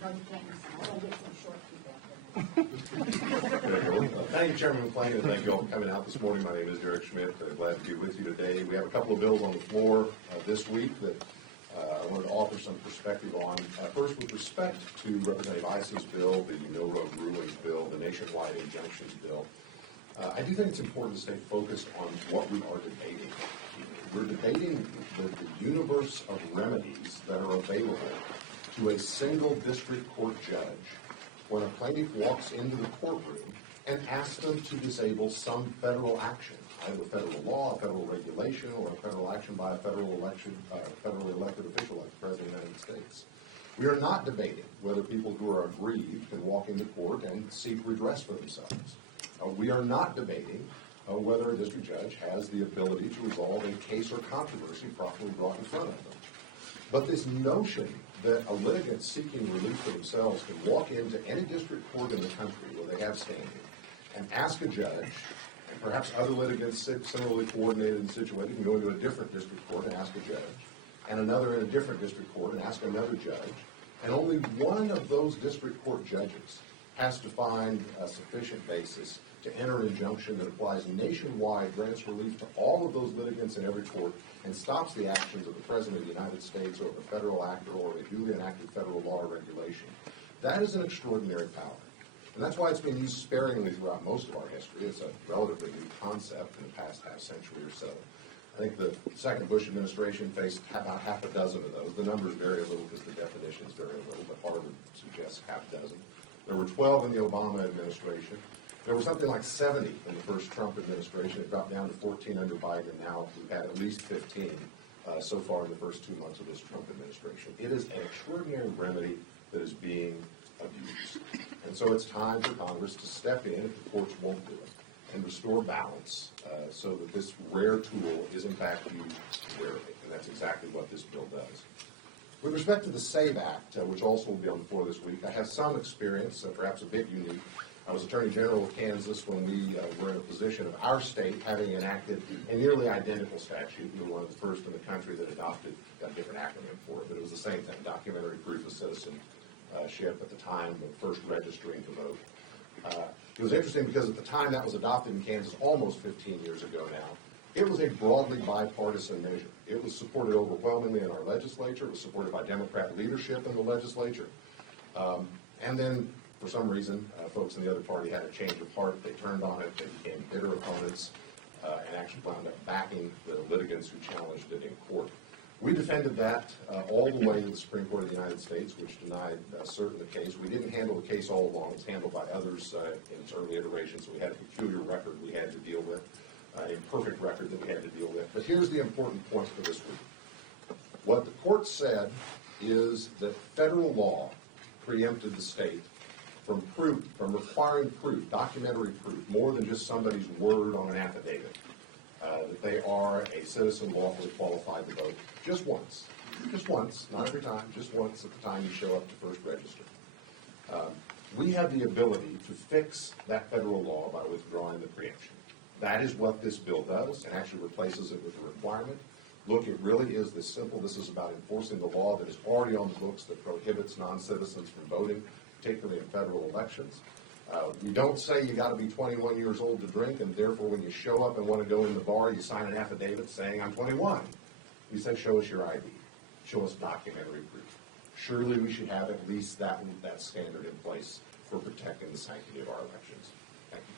No, you can't use them. I'll get some short people. Thank you, Chairman McClain, and thank you all for coming out this morning. My name is Schmidt. Glad to be with you today. We have a couple of bills on the floor this week that I wanted to offer some perspective on. First, with respect to Representative Ice's bill, the No Road Rulings bill, the nationwide injunctions bill, I do think it's important to stay focused on what we are debating. We're debating the universe of remedies that are available to a single district court judge when a plaintiff walks into the courtroom and asks them to disable some federal action, either federal law, a federal regulation, or a federal action by a federally elected official like the President of the United States. We are not debating whether people who are aggrieved can walk into court and seek redress for themselves. We are not debating whether a district judge has the ability to resolve a case or controversy properly brought in front of them. But this notion that a litigant seeking relief for themselves can walk into any district court in the country where they have standing and ask a judge, and perhaps other litigants similarly coordinated and situated can go into a different district court and ask a judge, and another in a different district court and ask another judge, and only one of those district court judges has to find a sufficient basis to enter an injunction that applies nationwide, grants relief to all of those litigants in every court, and stops the actions of the President of the United States or of a federal actor or a duly enacted federal law or regulation. That is an extraordinary power. And that's why it's been used sparingly throughout most of our history. It's a relatively new concept in the past half century or so. I think the second Bush administration faced about half a dozen of those. The numbers vary a little because the definitions vary a little, but Harvard suggests half a dozen. There were 12 in the Obama administration. There were something like 70 in the first Trump administration. It dropped down to 14 under Biden, and now we've had at least 15 so far in the first 2 months of this Trump administration. It is an extraordinary remedy that is being abused. And so it's time for Congress to step in if the courts won't do it and restore balance so that this rare tool is in fact used rarely. And that's exactly what this bill does. With respect to the SAVE Act, which also will be on the floor this week, I have some experience, perhaps a bit unique. I was Attorney General of Kansas when we were in a position of our state having enacted a nearly identical statute. We were one of the first in the country that adopted a different acronym for it, but it was the same thing, documentary proof of citizenship at the time of first registering to vote. It was interesting because at the time that was adopted in Kansas almost 15 years ago now, it was a broadly bipartisan measure. It was supported overwhelmingly in our legislature. It was supported by Democrat leadership in the legislature. And then, for some reason, folks in the other party had a change of heart. They turned on it. They became bitter opponents and actually wound up backing the litigants who challenged it in court. We defended that all the way to the Supreme Court of the United States, which denied cert in the case. We didn't handle the case all along. It was handled by others in its early iterations, so we had a peculiar record we had to deal with, a imperfect record that we had to deal with. But here's the important point for this week. What the court said is that federal law preempted the state from requiring proof, documentary proof, more than just somebody's word on an affidavit, that they are a citizen lawfully qualified to vote just once, not every time, just once at the time you show up to first register. We have the ability to fix that federal law by withdrawing the preemption. That is what this bill does, and actually replaces it with a requirement. Look, it really is this simple. This is about enforcing the law that is already on the books that prohibits non-citizens from voting, particularly in federal elections. We don't say you got to be 21 years old to drink, and therefore when you show up and want to go in the bar, you sign an affidavit saying, I'm 21. We say, show us your ID. Show us documentary proof. Surely we should have at least that standard in place for protecting the sanctity of our elections. Thank you.